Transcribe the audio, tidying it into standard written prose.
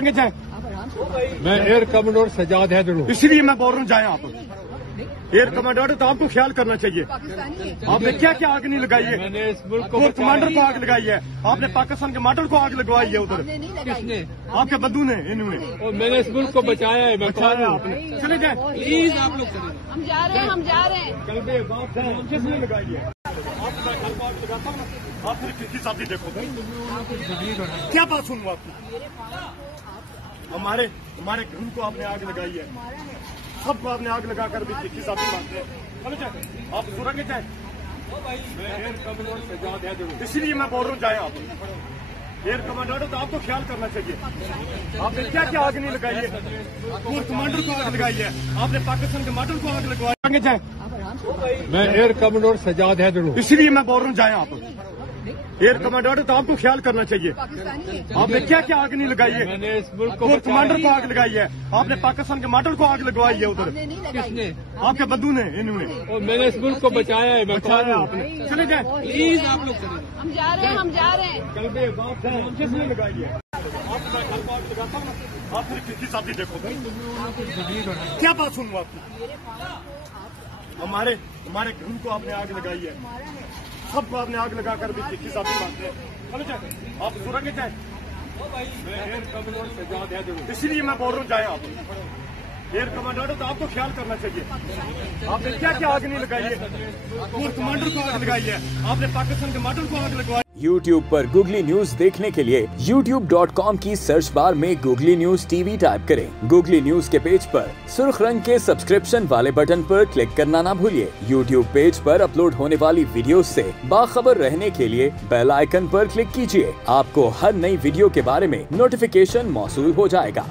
मैं air commander Sajjad Haider हूँ, इसलिए मैं बोल रहा हूँ जाए आप एयर कमांडर, तो आपको ख्याल करना चाहिए। आपने क्या क्या आग नहीं लगाई है? मैंने इस मुल्क को कोर कमांडर को आग लगाई है, आपने पाकिस्तान के मॉडल को आग लगवाई है उधर। किसने? आपके बंधु ने, इन्होंने। और मैंने इस मुल्क को बचाया है। मैं बचाया आपने। चले जाए प्लीज, आप लोग चले। हम जा रहे हैं, हम जा रहे हैं। किसने लगाई है? आपको मैं घर को आग लगाता हूँ, आप फिर किसकी साथी देखो भाई। क्या बात सुनूं आपकी? हमारे घर को आपने आग लगाई है, सबको आपने आग लगाकर भी किसकी साथी मानते हैं। चलो जाए, आप सुरंगे जाए। मैं एयर कमांडर सजाद हैदर हूँ, इसलिए मैं बोल रहा हूँ जाए आप एयर कमांडर, तो आपको ख्याल करना चाहिए। आपने क्या क्या आग नहीं लगाई है? कोर कमांडर को आग लगाई है, आपने पाकिस्तान के मॉडल को आग लगवाई जाए। मैं एयर कमांडर सजाद हैदर हूँ, इसलिए मैं बोल रहा हूँ जाए आप एयर कमांडर, तो आपको ख्याल करना चाहिए। आपने क्या क्या आग नहीं लगाई है? मैंने इस मुल्क को कोर कमांडर को आग लगाई है, आपने पाकिस्तान के मॉडल को आग लगवाई है उधर। किसने? आपके बंधु ने, इन्होंने। और मैंने इस मुल्क को बचाया है। मैं बचाया आपने। चले जाए प्लीज, आप लोग चले। हम जा रहे हैं, हम जा रहे हैं। किसने लगाई है? आपको मैं घर को आग लगाता हूँ, आप फिर किसकी साथी देखो भाई। क्या बात सुनूं आपकी? हमारे घर को आपने आग लगाई है, सबको आपने आग लगाकर भी किसकी साथी मानते हैं। चलो जाए, आप सुरंगे जाए। मैं एयर कमांडर सजाद हैदर हूँ, इसलिए मैं बोल रहा हूँ जाए आप एयर कमांडर, तो आपको ख्याल करना चाहिए। आपने क्या क्या आग नहीं लगाई है? कोर कमांडर को आग लगाई है, आपने पाकिस्तान के मॉडल को आग लगवाई। YouTube पर गूगली न्यूज देखने के लिए youtube.com की सर्च बार में गूगली न्यूज टीवी टाइप करें। गूगली न्यूज के पेज पर सुर्ख रंग के सब्सक्रिप्शन वाले बटन पर क्लिक करना ना भूलिए। YouTube पेज पर अपलोड होने वाली वीडियो से बाखबर रहने के लिए बेल आइकन पर क्लिक कीजिए। आपको हर नई वीडियो के बारे में नोटिफिकेशन मौसूल हो जाएगा।